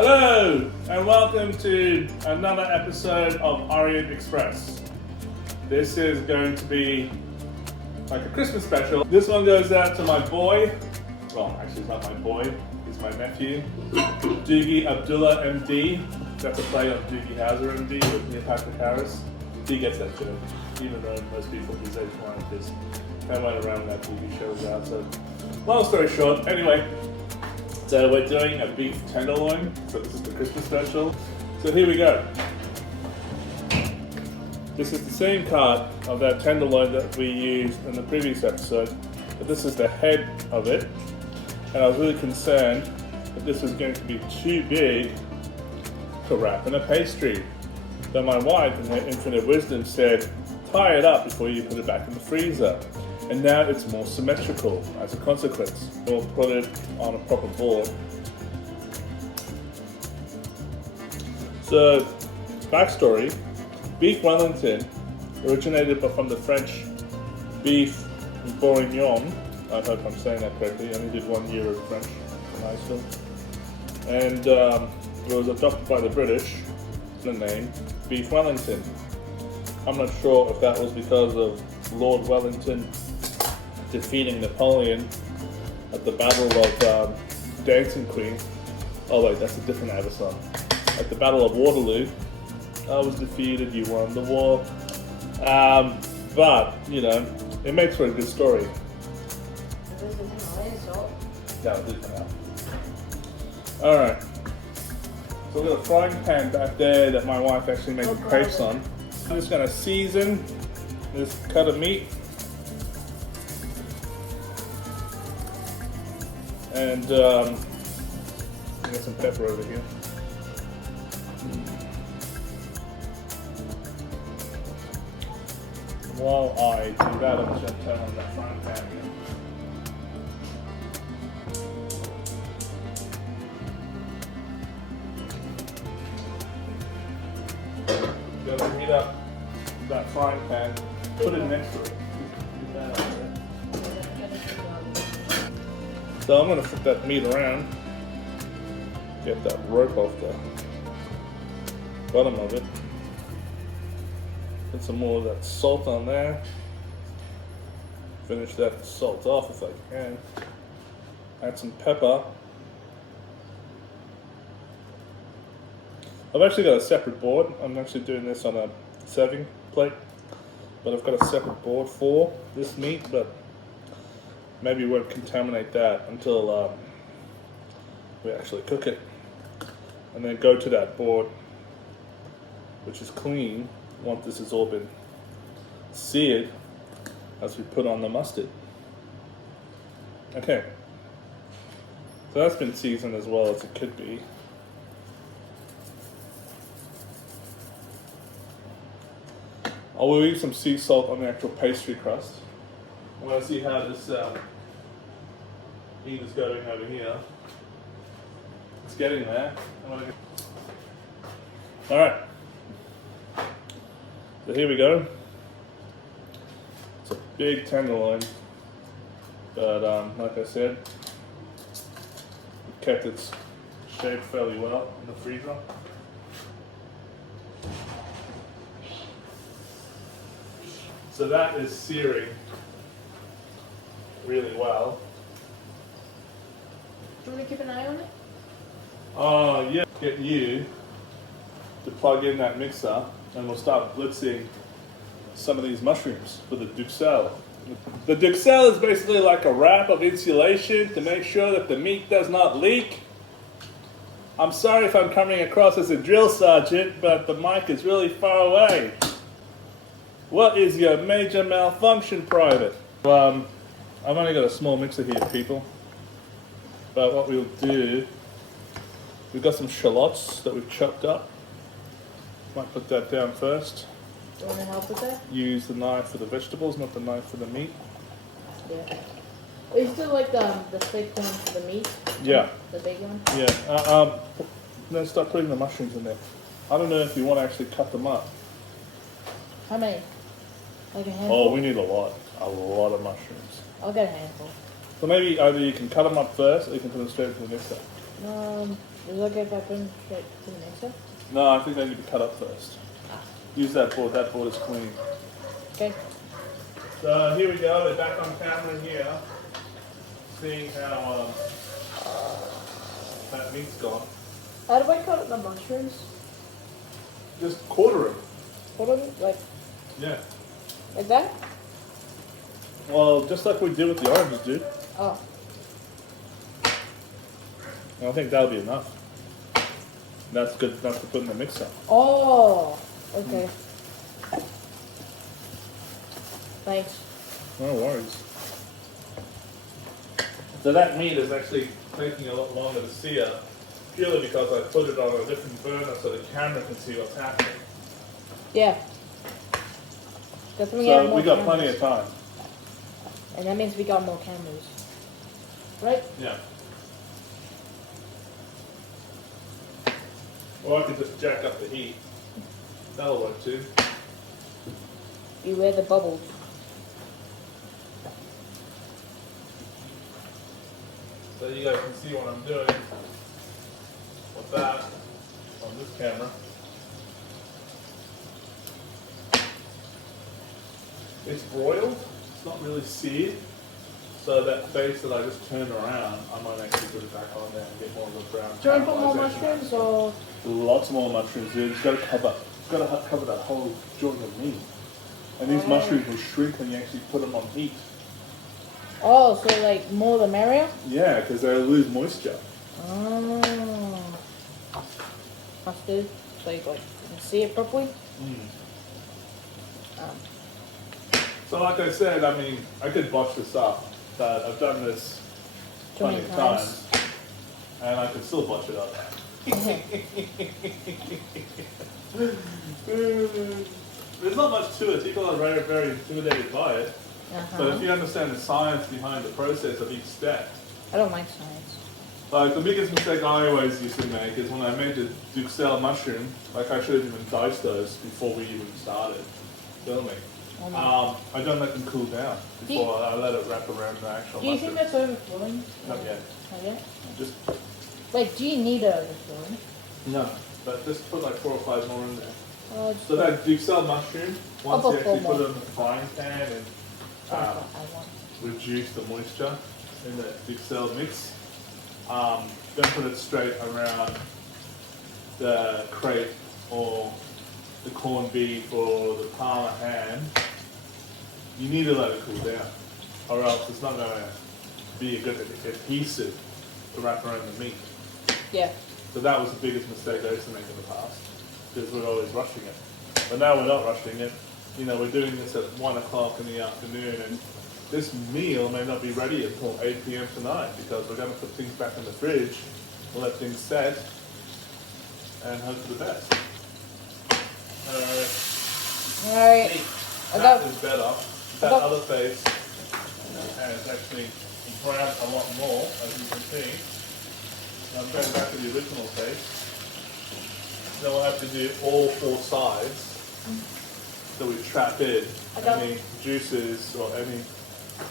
Hello, and welcome to another episode of Orient Express. This is going to be like a Christmas special. This one goes out to my boy. Well, actually, it's not my boy. It's my nephew, Doogie Abdullah MD. That's a play on Doogie Howser MD with Neil Patrick Harris. He gets that joke, even though most people his age won't, because they went around when that TV show was out. So, long story short, anyway. So we're doing a beef tenderloin, so this is the Christmas special. So here we go. This is the same cut of that tenderloin that we used in the previous episode, but this is the head of it. And I was really concerned that this was going to be too big to wrap in a pastry. But my wife, in her infinite wisdom, said, tie it up before you put it back in the freezer. And now it's more symmetrical as a consequence. We'll put it on a proper board. So, backstory, beef Wellington originated from the French beef bourguignon. I hope I'm saying that correctly. I only did 1 year of French in high school. And it was adopted by the British, the name beef Wellington. I'm not sure if that was because of Lord Wellington defeating Napoleon at the Battle of Dancing Queen. Oh wait, that's a different ABBA song. At the Battle of Waterloo, I was defeated, you won the war. But, you know, it makes for a good story. Yeah, it did come out. Alright. So we've got a frying pan back there that my wife actually made the crepes on. I'm just going to season this cut of meat. And I got some pepper over here. While I do that, I'm just going to turn on that frying pan again. Got to heat up that frying pan, put it next to it. So I'm going to flip that meat around, get that rope off the bottom of it, put some more of that salt on there, finish that salt off if I can, add some pepper. I've actually got a separate board. I'm actually doing this on a serving plate, but I've got a separate board for this meat, but maybe we won't contaminate that until we actually cook it. And then go to that board, which is clean, once this has all been seared, as we put on the mustard. Okay. So that's been seasoned as well as it could be. I will leave some sea salt on the actual pastry crust. I want to see how this heat is going over here. It's getting there. Alright. So here we go. It's a big tenderloin. But like I said, it kept its shape fairly well in the freezer. So that is searing really well. Do you want to keep an eye on it? Yeah. Get you to plug in that mixer and we'll start blitzing some of these mushrooms with the duxelle. The duxelle is basically like a wrap of insulation to make sure that the meat does not leak. I'm sorry if I'm coming across as a drill sergeant, but the mic is really far away. What is your major malfunction, Private? I've only got a small mixer here, people. But what we'll do, we've got some shallots that we've chopped up. Might put that down first. Do you want to help with that? Use the knife for the vegetables, not the knife for the meat. Yeah. Are you still like the thick one for the meat? Yeah. The big one? Yeah. Then start putting the mushrooms in there. I don't know if you want to actually cut them up. How many? Like a handful? Oh, we need a lot of mushrooms. I'll get a handful. So maybe either you can cut them up first or you can put them straight into the mixer. Is it okay if I put them straight to the mixer? No, I think they need to be cut up first. Use that board. That board is clean. Okay. So here we go. We're back on camera here. Seeing how that meat's gone. How do I cut up the mushrooms? Just quarter them. What are they? Yeah. Like that? Well, just like we did with the oranges, dude. Oh. I think that'll be enough. That's good enough to put in the mixer. Oh. Okay. Thanks. No worries. So that meat is actually taking a lot longer to sear, purely because I put it on a different burner so the camera can see what's happening. Yeah. So we got plenty of time. And that means we got more cameras. Right? Yeah. Or I could just jack up the heat. That'll work too. Beware the bubbles. So you guys can see what I'm doing with that on this camera. It's broiled, it's not really seared. So that face that I just turned around, I might actually put it back on there and get more of a brown. Do you want to put more caramelization. mushrooms or? Lots more mushrooms, dude. It's got to cover that whole joint of meat. And these mushrooms will shrink when you actually put them on heat. Oh, so like more the merrier? Yeah, because they'll lose moisture. Oh. That's good. So you can see it properly? So like I said, I mean, I could botch this up, but I've done this plenty of times, and I could still botch it up. There's not much to it. People are very, very intimidated by it. But if you understand the science behind the process of each step. I don't like science. Like the biggest mistake I always used to make is when I made the Duxelles mushroom, like I should have even diced those before we even started filming. I don't let them cool down before I let it wrap around the actual mushroom. Do you think that's overflowing? Not yet. Not yet? Just Like, do you need it overflowing? no, but just put like 4 or 5 more in there. Just So that Duxelles mushroom, once you actually put more. it in the frying pan and reduce the moisture in the Duxelles mix, then put it straight around the crepe or the corned beef or the parma ham. You need to let it cool down, or else it's not going to be a good adhesive to wrap around the meat. Yeah. So that was the biggest mistake I used to make in the past, because we're always rushing it. But now we're not rushing it. You know, we're doing this at 1 o'clock in the afternoon, and this meal may not be ready until 8 p.m. tonight, because we're going to put things back in the fridge, we'll let things set, and hope for the best. Alright. That is better. That other face has actually browned a lot more, as you can see. Now I'm going back to the original face. Then we'll have to do all 4 sides. So we trap in any juices or any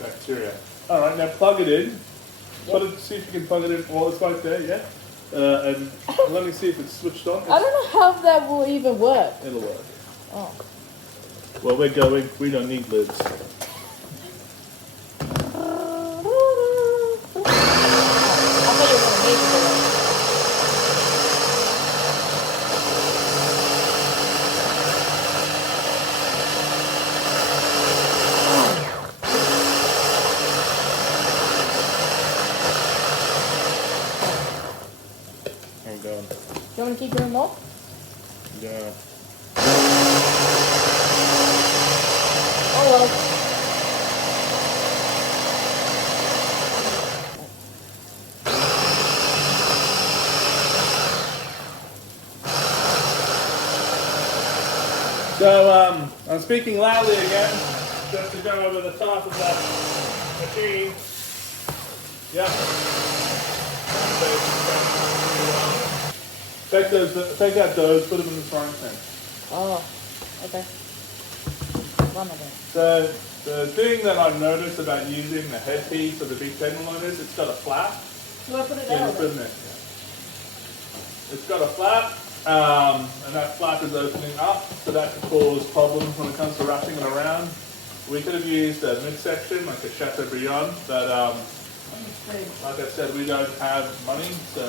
bacteria. Alright, now plug it in. See if you can plug it in while it's right there, yeah? And let me see if it's switched on. I don't know how that will even work. It'll work. Oh. Well, we're going, we don't need lids. I thought you were going to make it. I'm going. Do you want to keep doing more? Yeah. Oh well. So, I'm speaking loudly again, just to go over the top of that machine. Yeah. Take out those, put them in the frying pan. Oh, okay. One of them. So, the thing that I've noticed about using the headpiece of the beef tenderloin is it's got a flap. Do I put it Yeah, down? you put it in there. it's got a flap, and that flap is opening up, so that can cause problems when it comes to wrapping it around. We could have used a midsection, like a Chateaubriand, but like I said, we don't have money, so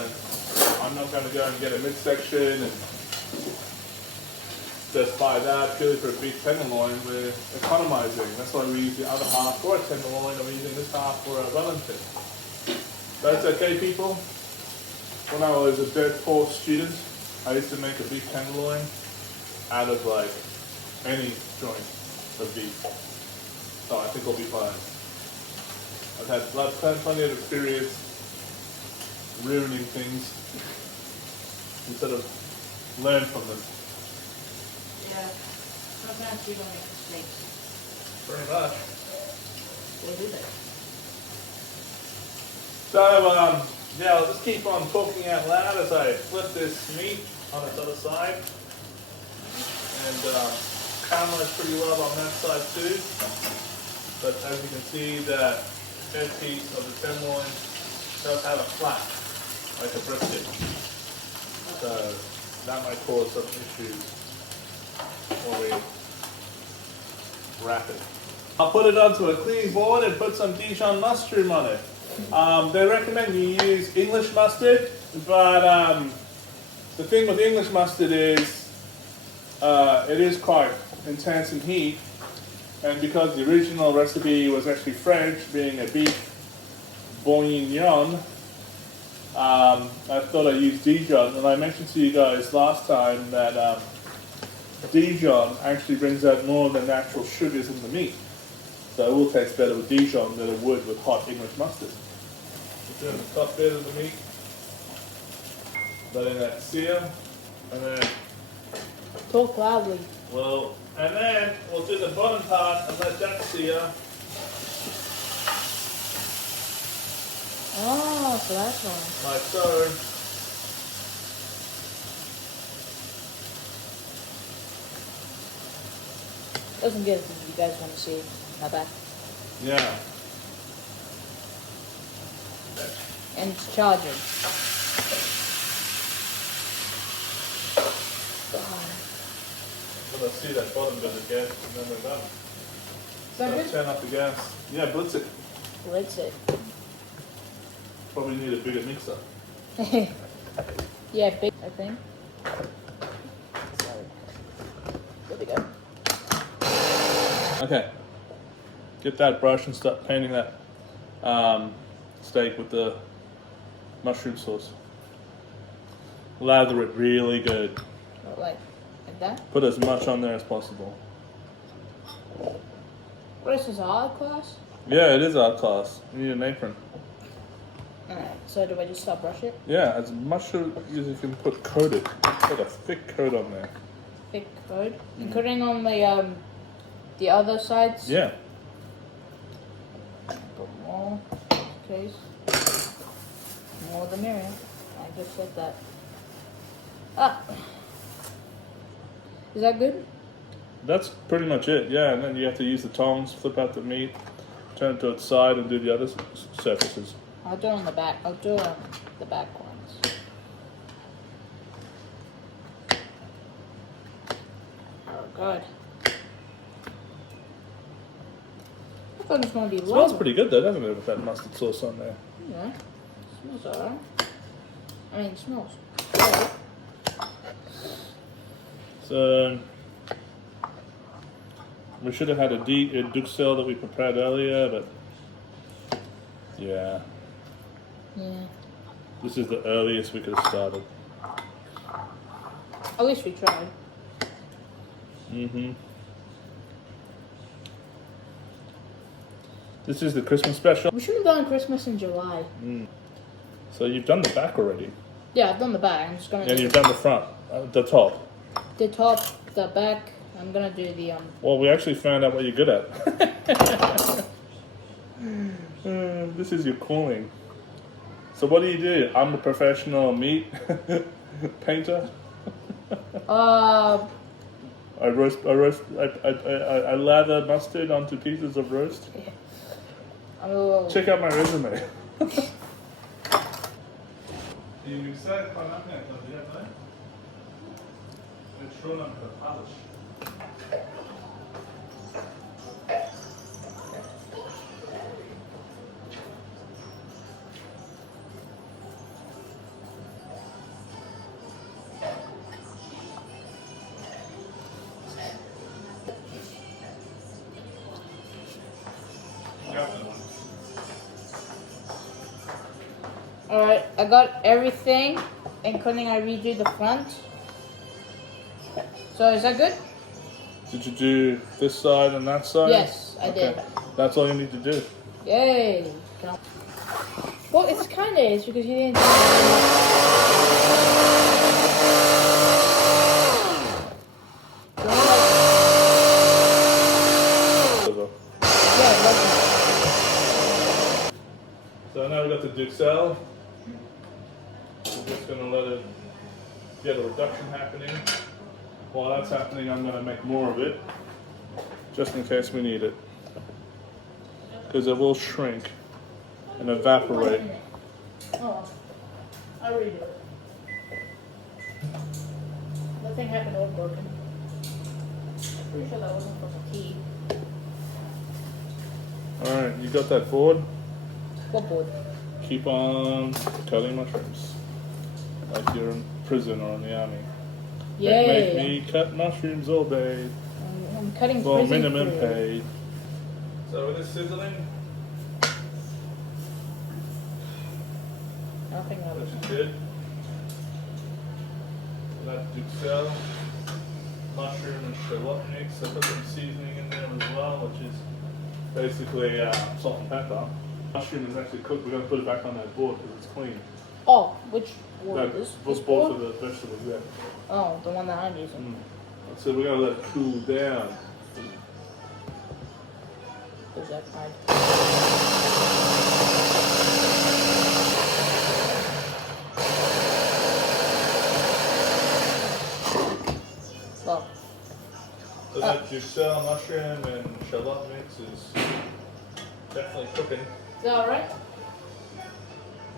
I'm not going to go and get a midsection and just buy that purely for a beef tenderloin. We're economizing. That's why we use the other half for a tenderloin, and we're using this half for a Wellington. That's okay, people. When I was a dirt poor student, I used to make a beef tenderloin out of like any joint of beef. So I think I'll be fine. I've had plenty of experience ruining things instead of learn from them. Yeah. Sometimes you don't make mistakes. Pretty much. We'll do that. So, yeah, I'll just keep on talking out loud as I flip this meat on its other side. And caramelized pretty well on that side too. But as you can see, the head piece of the tenderloin does have a flap, like a brisket. So that might cause some issues when we wrap it. I'll put it onto a clean board and put some Dijon mustard on it. They recommend you use English mustard, but the thing with English mustard is it is quite intense in heat, and because the original recipe was actually French, being a beef bourguignon, I thought I'd use Dijon, and I mentioned to you guys last time that Dijon actually brings out more of the natural sugars in the meat, so it will taste better with Dijon than it would with hot English mustard. Doing the top bit of the meat, letting that sear, and then Talk loudly. and then we'll do the bottom part and let that sear. Oh, so that's one. Like so. Doesn't get it if you guys want to see. Not bad. Yeah. And it's charging. Let's see that bottom bit again, and then we're done. Is that good? Turn off the gas. Yeah, blitz it. Blitz it. Probably need a bigger mixer. Yeah, big, I think. So, there we go. Okay. Get that brush and start painting that steak with the mushroom sauce. Lather it really good. Like that? Put as much on there as possible. What is this, art class? Yeah, it is art class. You need an apron. Alright, so do I just stop brush it? Yeah, as much as you can put coated. Put a thick coat on there. Thick coat? Including on the other sides? Yeah. Put more. Okay. More the merrier. I just said that. Ah! Is that good? That's pretty much it, yeah. And then you have to use the tongs, flip out the meat, turn it to its side, and do the other surfaces. I'll do it on the back. I'll do it on the back ones. Oh, God. I thought it was going to be low. Smells pretty good though, doesn't it, with that mustard sauce on there? Yeah. Smells alright. I mean, it smells good. So we should have had a duxelle that we prepared earlier, but yeah, this is the earliest we could have started. At least we tried. This is the Christmas special. We should have done Christmas in July. So you've done the back already. Yeah, I've done the back. I'm just gonna And do you've done the front, the top. the top, the back. I'm gonna do the Well, we actually found out what you're good at. This is your calling. So what do? I'm a professional meat painter. I lather mustard onto pieces of roast. I'm a little. Check out my resume. Il mixait pendant que tu as le chaud dans le polish. Alright, I got everything, including I redrew the front. So is that good? Did you do this side and that side? Yes, I did. That's all you need to do. Yay! Well, it's kind of is because you didn't. So now we've got the duxelle. We're just going to let it get a reduction happening. While that's happening, I'm going to make more of it, just in case we need it. Because it will shrink and evaporate. Oh, I'll redo it. Nothing happened all broken. Pretty sure that wasn't from the tea. Alright, you got that board? What board? Keep on cutting mushrooms. Like you're in prison or in the army. Yay! Make me cut mushrooms all day. I'm cutting For prison minimum food. paid. So with this sizzling, Nothing else. that's good. That duxelle, mushroom and shallot mix. I put some seasoning in there as well, which is basically salt and pepper. Mushroom is actually cooked. We're going to put it back on that board because it's clean. Oh, which board That is this? was This both board? of the vegetables there. Oh, the one that I'm using. So we're going to let it cool down. Where's that side? Well, So that duxelle, mushroom, and shallot mix is definitely cooking. is that alright?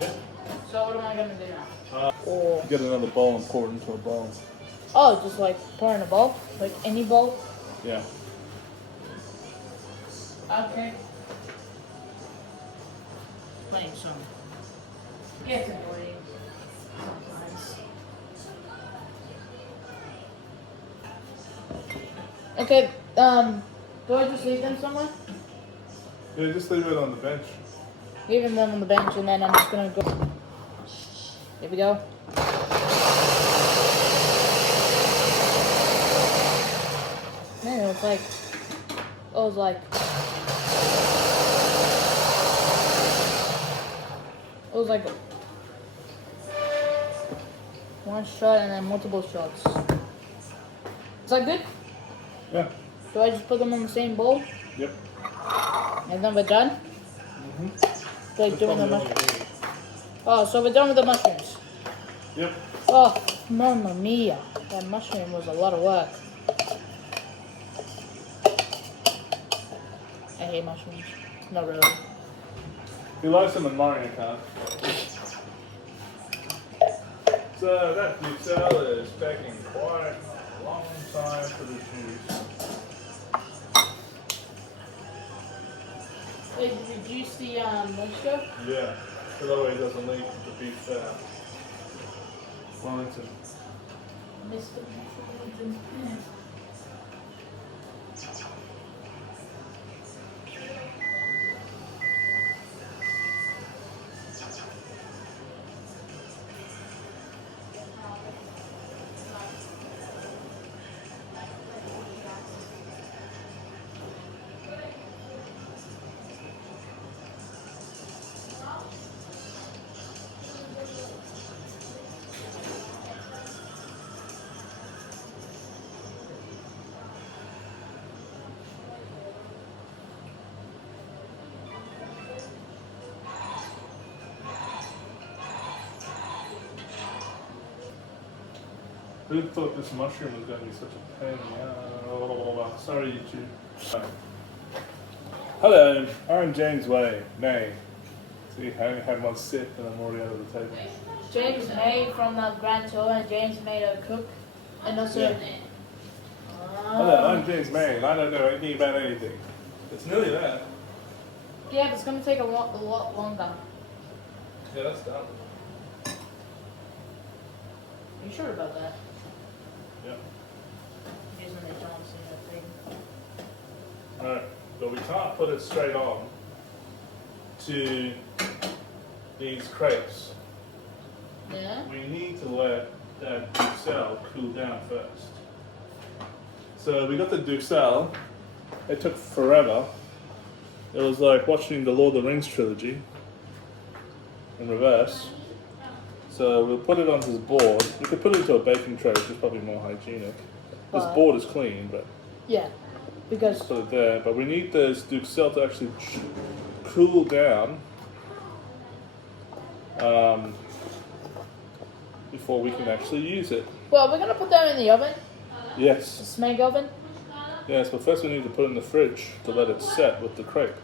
Yeah. So what am I gonna do now? Or Get another bowl and pour it into a bowl. oh, just like pour in a bowl, like any bowl. Yeah. Okay. Playing some. Gets annoying sometimes. Okay. Do I just leave them somewhere? Yeah, just leave it on the bench. Leaving them on the bench, and then I'm just gonna go. Here we go. Man, it was like. It was like. It was like one shot and then multiple shots. Is that good? Yeah. Do I just put them in the same bowl Yep. and then we're done? Like doing the mushrooms. Oh, so we're done with the mushrooms. Yep. Oh, mamma mia. That mushroom was a lot of work. I hate mushrooms. Not really. He likes them in Mario Kart. So that duxelle is taking quite a long time to reduce. Wait, reduce the moisture? Yeah. So that way it doesn't leak the beef Wellington. Mr. Who thought this mushroom was going to be such a pain in the ass? Sorry, YouTube. Hello, I'm James Way, nay, See, I only had one sip and I'm already out of the table. James made from the Grand Tour, and James made a cook, and also. Yeah. I'm James May, I don't know anything about anything. It's nearly there. Yeah, but it's gonna take a lot longer. Yeah, that's done. Are you sure about that? Yeah. Using the John Cena thing. Alright, but we can't put it straight on to these crepes. Yeah. We need to let that duxelle cool down first. So we got the duxelle. It took forever. It was like watching the Lord of the Rings trilogy in reverse. So we'll put it on this board. We could put it into a baking tray, which is probably more hygienic. This board is clean, but Yeah, because put it there. But we need this duxelle to actually cool down before we can actually use it. we're gonna put them in the oven, the Yes. smeg oven. Yes, but first we need to put it in the fridge to let it set with the crepe.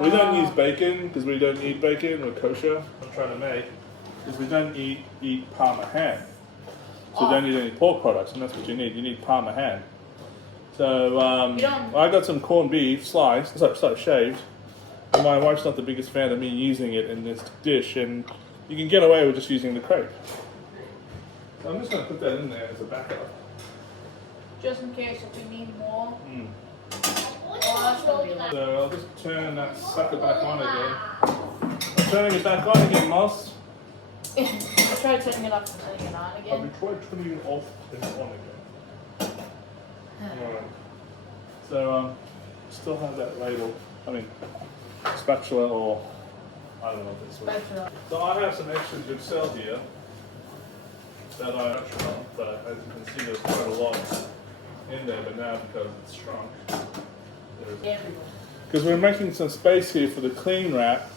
We don't use bacon because we don't eat bacon. We're kosher. I'm trying to make because we don't eat Parma ham, so we don't eat any pork products, and that's what you need. You need Parma ham. So I got some corned beef sliced, shaved. And my wife's not the biggest fan of me using it in this dish, and you can get away with just using the crepe. So I'm just going to put that in there as a backup. Just in case if we need more. Mm. Oh, that's gonna be like. So I'll just turn that sucker back on again. I'm turning it back on again, Moss. I tried turning it off and turning it on I'll again. be trying turning it off and on again. Alright. So still have that ladle. I mean spatula or I don't know what this was. Spatula. So I have some extra duxelle here that I extra on, but as you can see there's quite a lot in there, but now because it's shrunk. Everywhere. Because we're making some space here for the clean wrap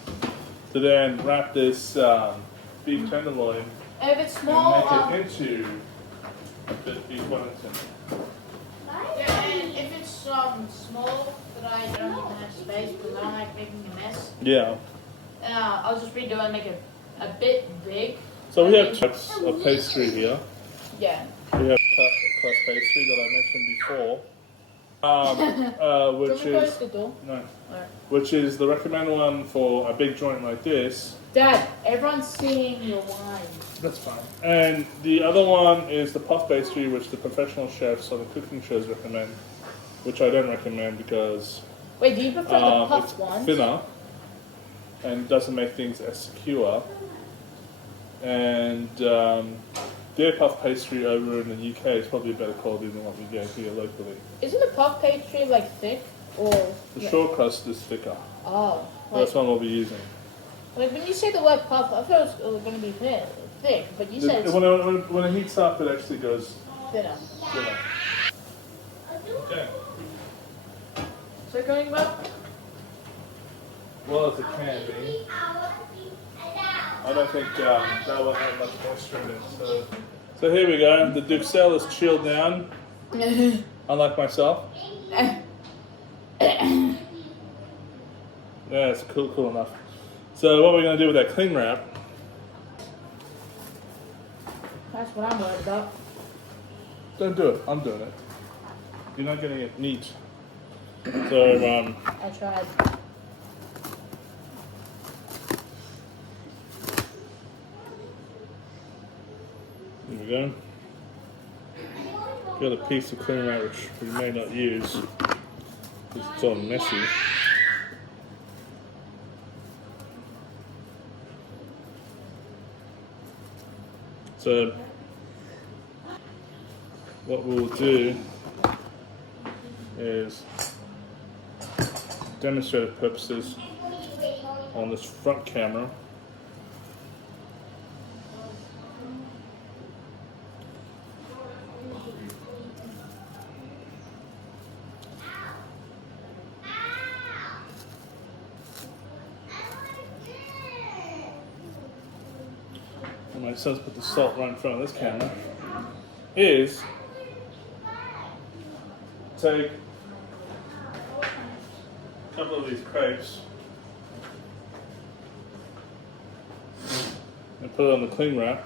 to then wrap this beef tenderloin If it's small, and make it into the beef Wellington. yeah, and if it's small that I don't even have space because I don't like making a mess, Yeah. I'll just redo and make it a bit big. So we have types of pastry here. Yeah. We have crust pastry that I mentioned before, which is which is the recommended one for a big joint like this. Dad, everyone's seeing your wine. That's fine. And the other one is the puff pastry, which the professional chefs on the cooking shows recommend, which I don't recommend because Wait, do you prefer the puff it's ones? thinner and doesn't make things as secure. And their puff pastry over in the UK is probably better quality than what we get here locally. Isn't the puff pastry like thick or? The short crust is thicker. Oh. That's one we'll be using. Like when you say the word puff, I thought it was going to be thick, but you said it's When it heats up, it actually goes thinner. thinner. Okay. So going back? Well, as it can be. I don't think that will have much moisture in it. So here we go. The duxelle is chilled down, unlike myself. Yeah, it's cool enough. So what we're going to do with that cling wrap? That's what I'm worried about. Don't do it. I'm doing it. You're not getting it neat. So I tried. here we go. Got a piece of cling wrap which we may not use because it's all messy. So what we'll do is demonstrative purposes on this front camera. And my son's put the salt right in front of this camera. Is take a couple of these crepes and put it on the cling wrap.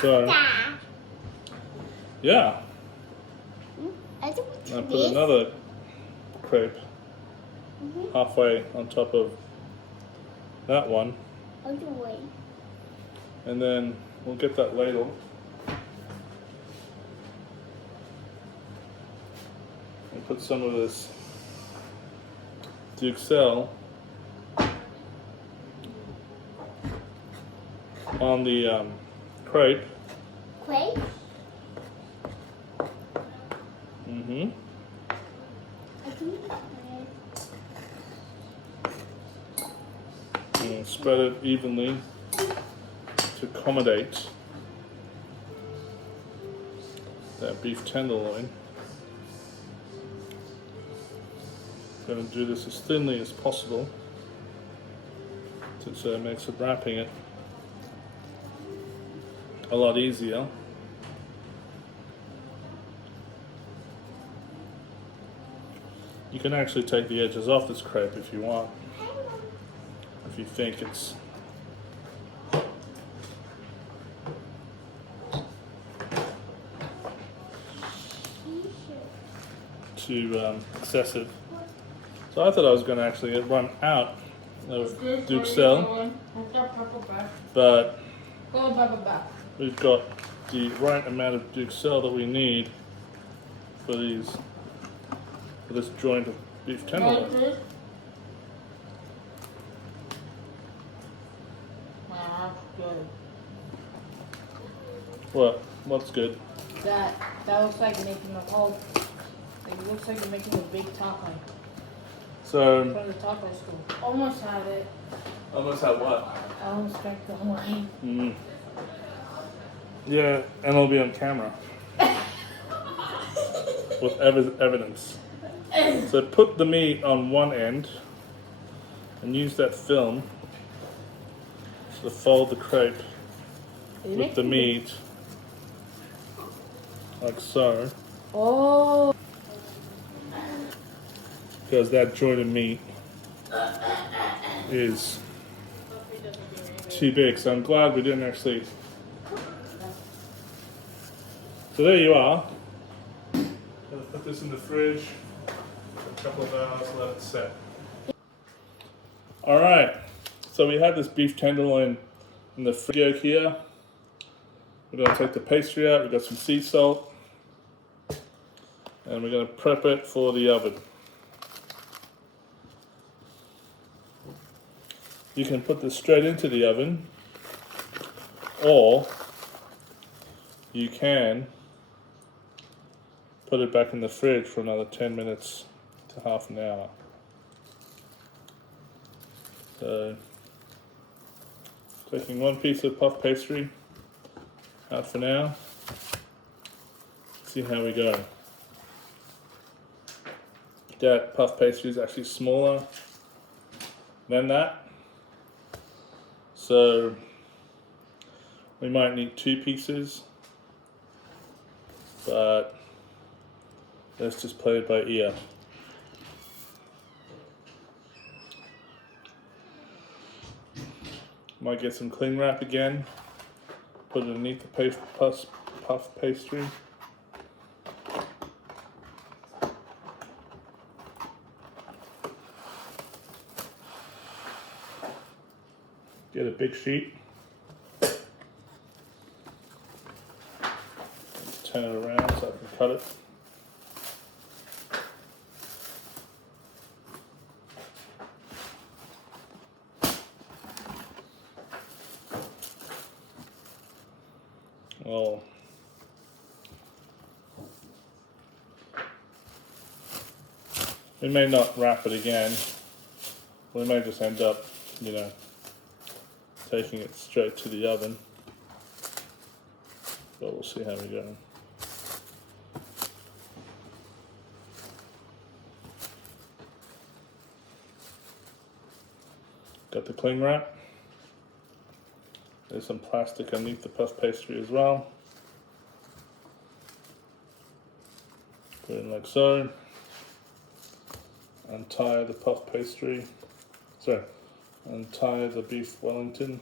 So, yeah. I put another crepe halfway on top of that one. Other way. And then we'll get that ladle. And put some of this Duxelles on the crepe. Crepe? Mm-hmm. And spread it evenly to accommodate that beef tenderloin. I'm going to do this as thinly as possible so it makes it wrapping it a lot easier. You can actually take the edges off this crepe if you want, if you think it's too excessive. So I thought I was going to actually run out of Duxelles, but we've got the right amount of Duxelles that we need for this joint of beef tenderloin. Good. What? What's good? That looks like making a whole. It looks like you're making a big taco So from the taco school. Almost had it. almost have what? Almost drank the wine. Mm. Yeah, and it'll be on camera with evidence. So put the meat on one end and use that film to fold the crepe with the meat like so, Oh. because that joint of meat is too big. So I'm glad we didn't actually. So there you are. Gonna put this in the fridge for a couple of hours, let it set. Alright, so we have this beef tenderloin in the fridge here. We're going to take the pastry out, we've got some sea salt, and we're going to prep it for the oven. You can put this straight into the oven, or you can put it back in the fridge for another 10 minutes to half an hour. So, taking one piece of puff pastry out for now, see how we go. That puff pastry is actually smaller than that, so we might need 2 pieces, but let's just play it by ear. Might get some cling wrap again, put it underneath the puff pastry. Get a big sheet. Turn it around so I can cut it. Well, we may not wrap it again. We may just end up, taking it straight to the oven. But we'll see how we go. Got the cling wrap. There's some plastic underneath the puff pastry as well. Put it in like so. untie the puff pastry. Sorry, untie the beef Wellington.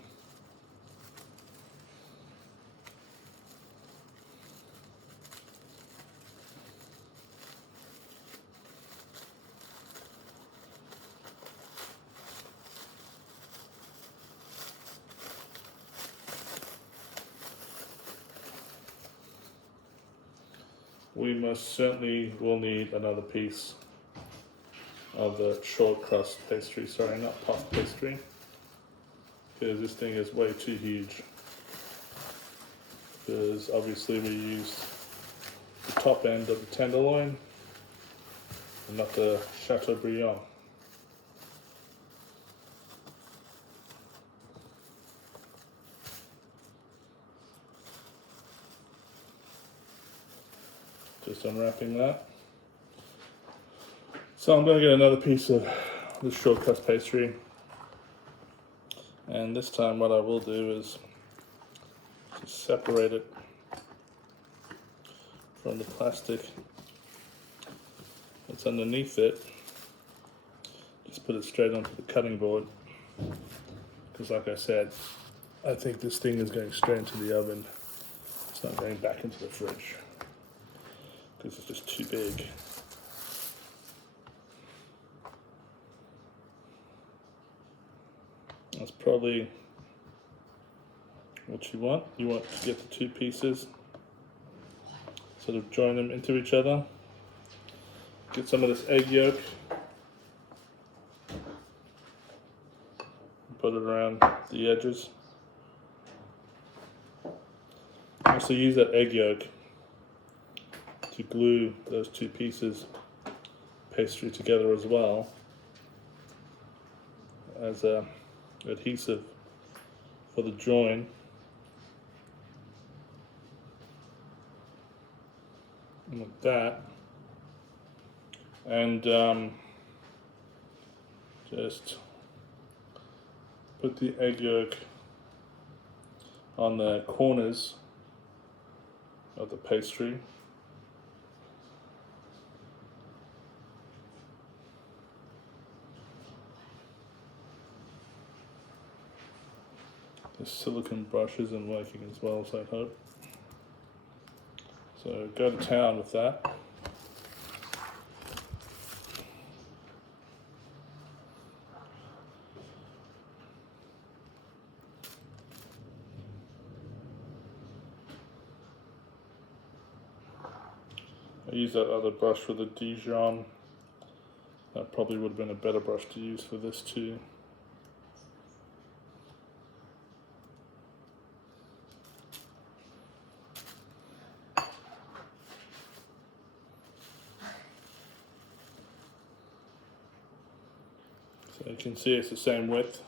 We most certainly will need another piece of the short crust pastry, sorry, not puff pastry, because this thing is way too huge. Because obviously we used the top end of the tenderloin and not the Chateaubriand. Just unwrapping that. So I'm going to get another piece of the short crust pastry, and this time what I will do is just separate it from the plastic that's underneath it. Just put it straight onto the cutting board, because like I said, I think this thing is going straight into the oven. It's not going back into the fridge because it's just too big. That's probably what you want. You want to get the two pieces, sort of join them into each other. Get some of this egg yolk, put it around the edges. Also use that egg yolk to glue those two pieces pastry together as well as a adhesive for the join. And like that, and just put the egg yolk on the corners of the pastry. The silicone brush isn't working as well as I hope. So go to town with that. I used that other brush for the Dijon. That probably would have been a better brush to use for this too. So you can see it's the same width.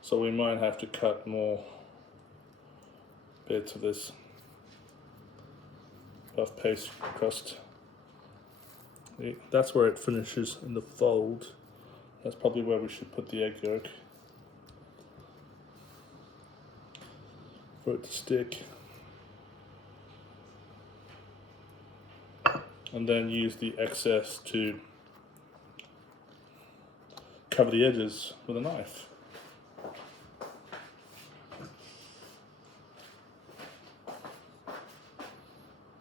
So we might have to cut more bits of this puff paste crust. That's where it finishes in the fold. That's probably where we should put the egg yolk for it to stick. And then use the excess to cover the edges with a knife.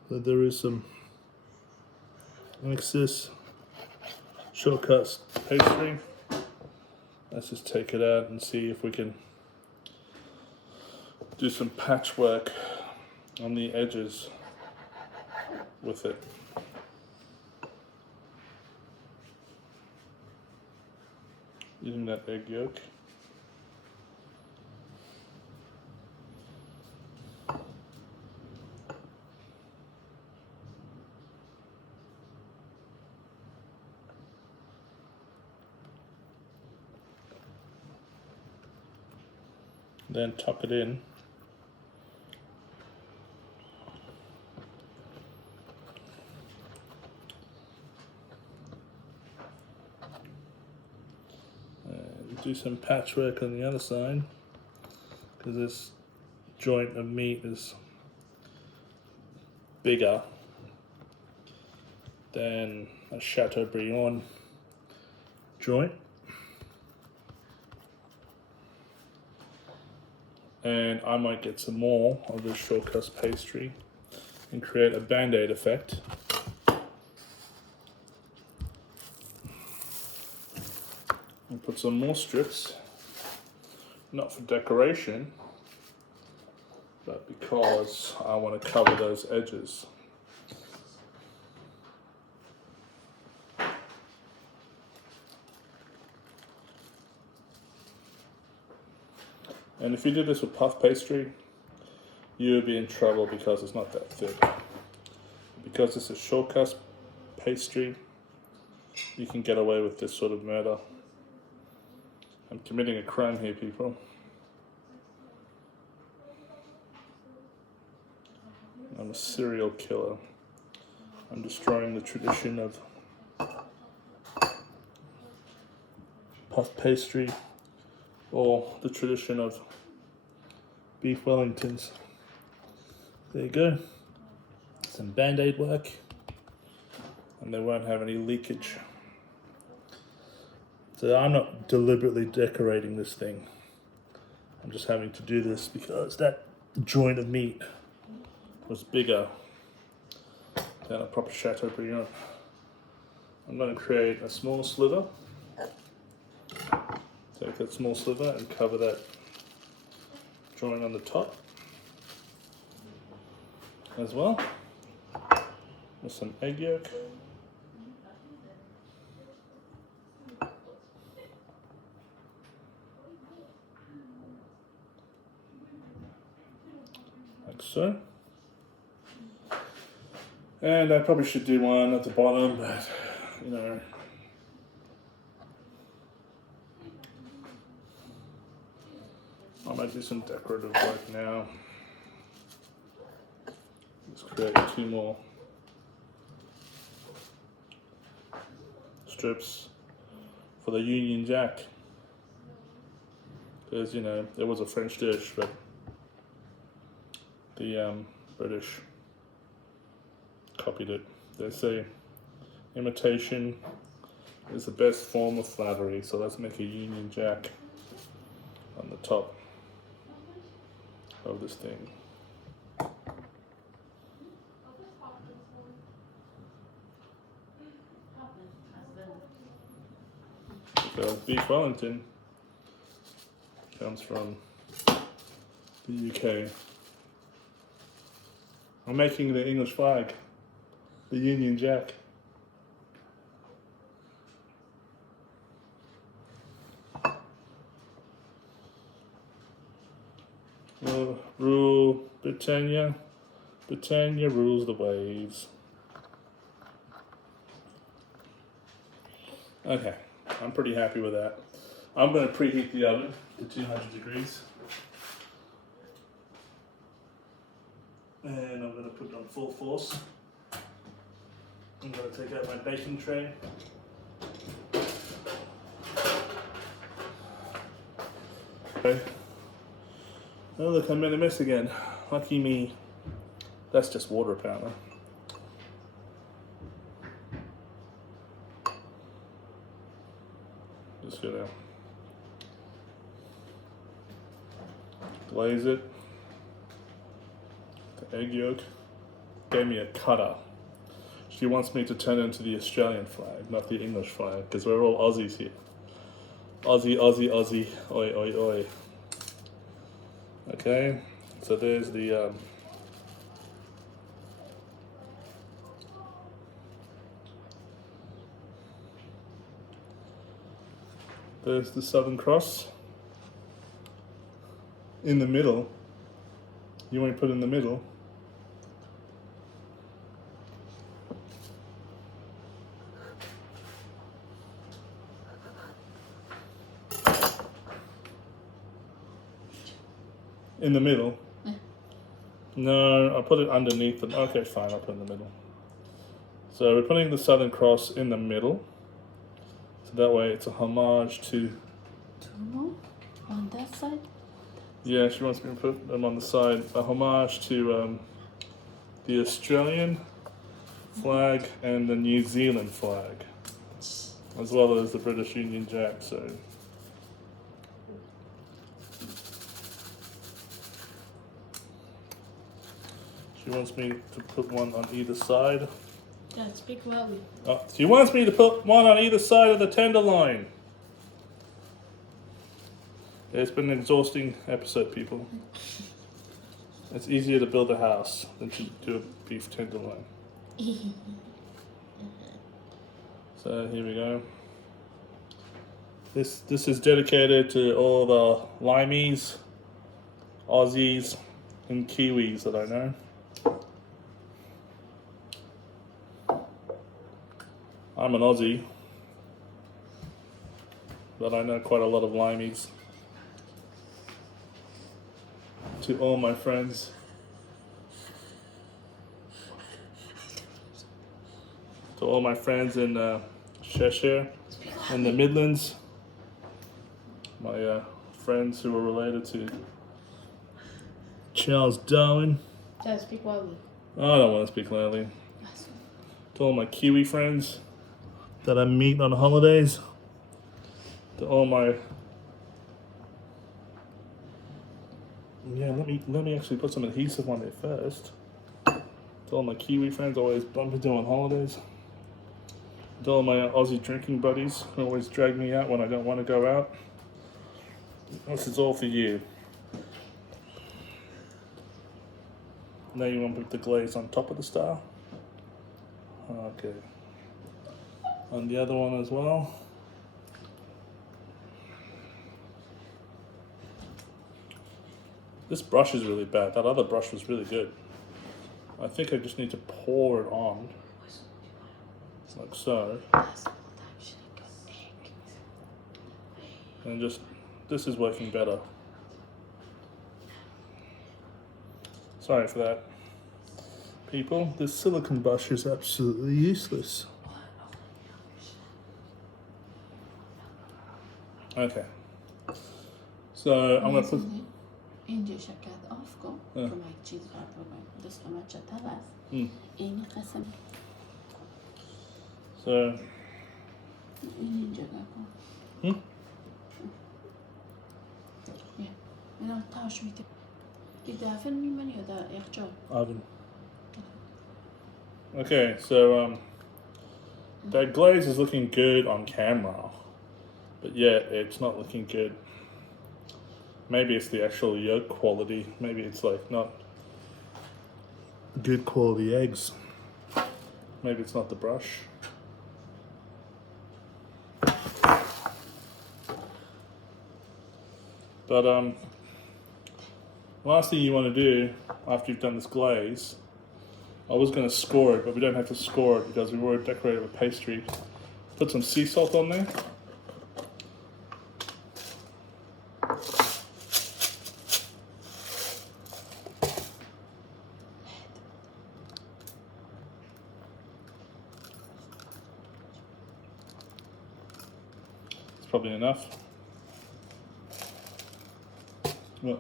So there is some excess short crust pastry. Let's just take it out and see if we can do some patchwork on the edges with it. Using that egg yolk. Then tuck it in. And do some patchwork on the other side, because this joint of meat is bigger Then a Chateaubriand joint. And I might get some more of this short crust pastry and create a band-aid effect. And put some more strips, not for decoration, but because I want to cover those edges. And if you did this with puff pastry, you would be in trouble because it's not that thick. Because this is short crust pastry, you can get away with this sort of murder. I'm committing a crime here, people. I'm a serial killer. I'm destroying the tradition of puff pastry or the tradition of beef Wellingtons. There you go. Some band-aid work, and they won't have any leakage. So I'm not deliberately decorating this thing. I'm just having to do this because that joint of meat was bigger than a proper Chateaubriand. I'm going to create a small sliver. Take that small sliver and cover that joint on the top as well with some egg yolk. Like so. And I probably should do one at the bottom, but you know. I might do some decorative work now. Let's create 2 more strips for the Union Jack. Because, you know, it was a French dish, but the British copied it. They say imitation is the best form of flattery, so let's make a Union Jack on the top of this thing. Because beef Wellington comes from the UK. I'm making the English flag, the Union Jack. Rule Britannia. Britannia rules the waves. Okay, I'm pretty happy with that. I'm going to preheat the oven to 200 degrees. And I'm going to put it on full force. I'm going to take out my baking tray. Okay. Oh look, I made a mess again. Lucky me. That's just water apparently. Just gonna glaze it. The egg yolk. Gave me a cutter. She wants me to turn it into the Australian flag, not the English flag, because we're all Aussies here. Aussie, Aussie, Aussie, oi, oi, oi. Okay, so there's the there's the Southern Cross in the middle. You want to put in the middle. In the middle? Yeah. No, I'll put it underneath them. Okay, fine, I'll put it in the middle. So we're putting the Southern Cross in the middle. So that way it's a homage to... 2 more on that side? Yeah, she wants me to put them on the side. A homage to the Australian flag and the New Zealand flag, as well as the British Union Jack. So she wants me to put one on either side. Yeah, speak loudly. Oh, she wants me to put one on either side of the tenderloin. It's been an exhausting episode, people. It's easier to build a house than to do a beef tenderloin. So here we go. This is dedicated to all the Limeys, Aussies, and Kiwis that I know. I'm an Aussie, but I know quite a lot of Limeys. To all my friends. To all my friends in Cheshire and the Midlands. My friends who are related to Charles Darwin. Yeah, speak loudly. I don't want to speak loudly. To all my Kiwi friends that I meet on holidays. To all my let me actually put some adhesive on there first. To all my Kiwi friends always bump into on holidays. To all my Aussie drinking buddies who always drag me out when I don't want to go out. This is all for you. Now you want to put the glaze on top of the star? Okay. On the other one as well. This brush is really bad. That other brush was really good. I think I just need to pour it on. Like so. And just, this is working better. Sorry for that. People, this silicone brush is absolutely useless. Okay. So I'm going to put... اینجا شکست آف کن که من چیز قرار بگم دست من چطور است این قسم So این اینجا کن اینا تاش میده این دافل میمونی یا در یخچال oven. Okay, so that glaze is looking good on camera, but yet it's not looking good. Maybe it's the actual yolk quality. Maybe it's like not good quality eggs. Maybe it's not the brush. But last thing you want to do after you've done this glaze, I was going to score it, but we don't have to score it because we've already decorated with pastry. Put some sea salt on there. It's probably enough. Well,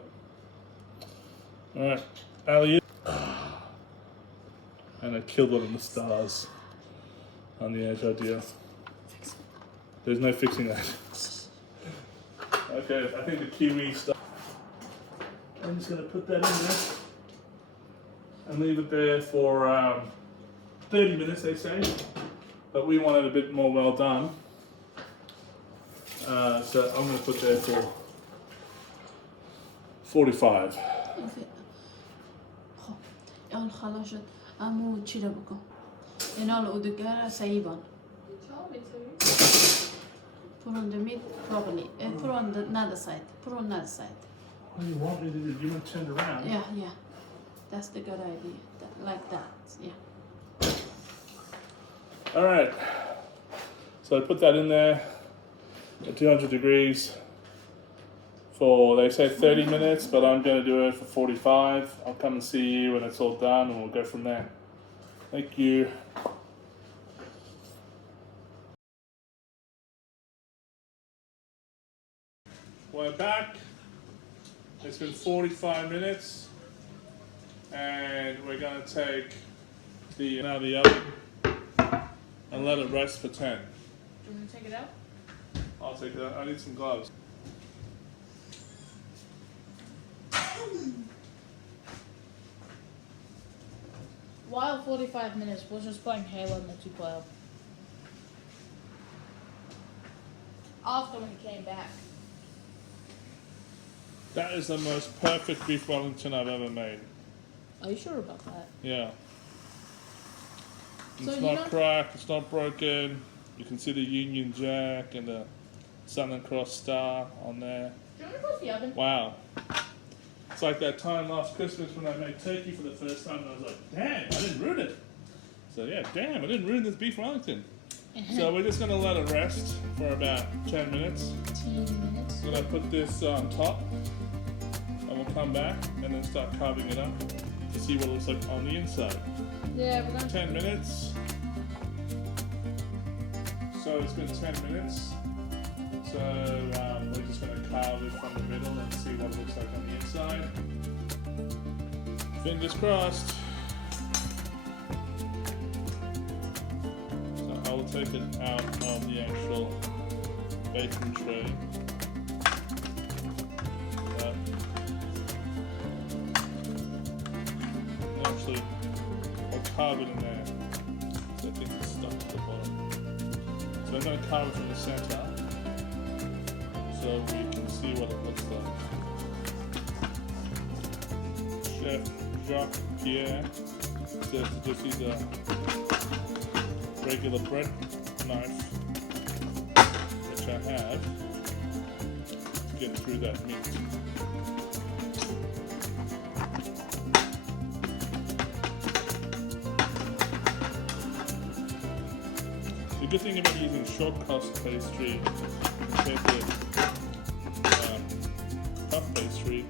all right, Ali. And I killed one of the stars on the edge idea. There's no fixing that. Okay, I think the kiwi stuff. I'm just going to put that in there and leave it there for 30 minutes, they say. But we want it a bit more well done. So I'm going to put there for 45. خب الان خلاص شد امو چی رو بکن اینا رو ادوگر سیبان put on the meat properly put on the another side What do you want me to do? You want to turn around? yeah that's the good idea like that yeah All right. So I put that in there at 200 degrees for, they say 30 minutes, but I'm going to do it for 45. I'll come and see you when it's all done and we'll go from there. Thank you. We're back. It's been 45 minutes and we're going to take out of the oven and let it rest for 10. Do you want to take it out? I'll take it out. I need some gloves. While 45 minutes, we're just playing Halo multiplayer. After when he came back. That is the most perfect beef Wellington I've ever made. Are you sure about that? Yeah. So It's you not know- cracked, it's not broken. You can see the Union Jack and the Southern Cross Star on there. Do you want to close the oven? Wow. It's like that time last Christmas when I made turkey for the first time and I was like, damn, I didn't ruin it. So yeah, damn, I didn't ruin this beef Wellington. So we're just gonna let it rest for about 10 minutes. 10 minutes. I'm gonna put this on top and we'll come back and then start carving it up to see what it looks like on the inside. Yeah, we're gonna. 10 minutes. So it's been 10 minutes. So we're just going to carve it from the middle and see what it looks like on the inside. Fingers crossed. So I will take it out of the actual baking tray. Actually, I'll carve it in there. So I think it's stuck to the bottom. So I'm going to carve it from the center so we can see what it looks like. Chef Jacques Pierre says to just use a regular bread knife, which I have, to get through that meat. The good thing about using short crust pastry compared to puff pastry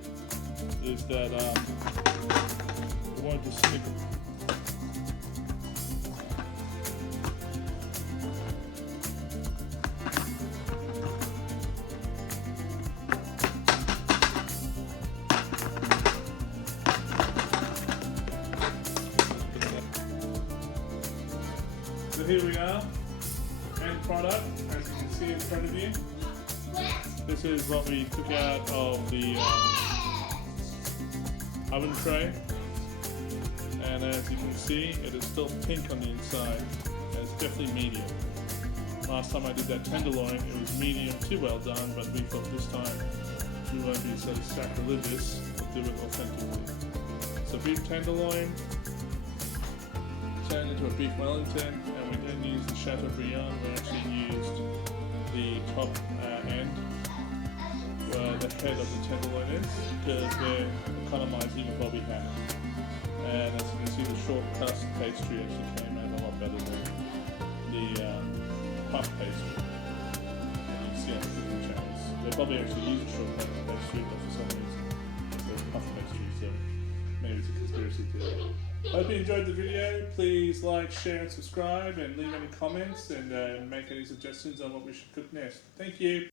is that it won't just stick. So here we are. End product, as you can see in front of you. This is what we took out of the oven tray, and as you can see, it is still pink on the inside, and it's definitely medium. Last time I did that tenderloin, it was medium to well done, but we thought this time we won't be so sacrilegious, we'll do it authentically. So beef tenderloin turned into a beef Wellington, and we didn't use the Chateaubriand, we actually used the top end where the head of the tenderloin is, because we're economizing with what we have. And as you can see, the short crust pastry actually came out a lot better than the puff pastry. And you can see on the cooking channels. They probably actually use a short crust pastry, but for some reason it's puff pastry, so maybe it's a conspiracy theory. Hope you enjoyed the video. Please like, share and subscribe, and leave any comments and make any suggestions on what we should cook next. Thank you.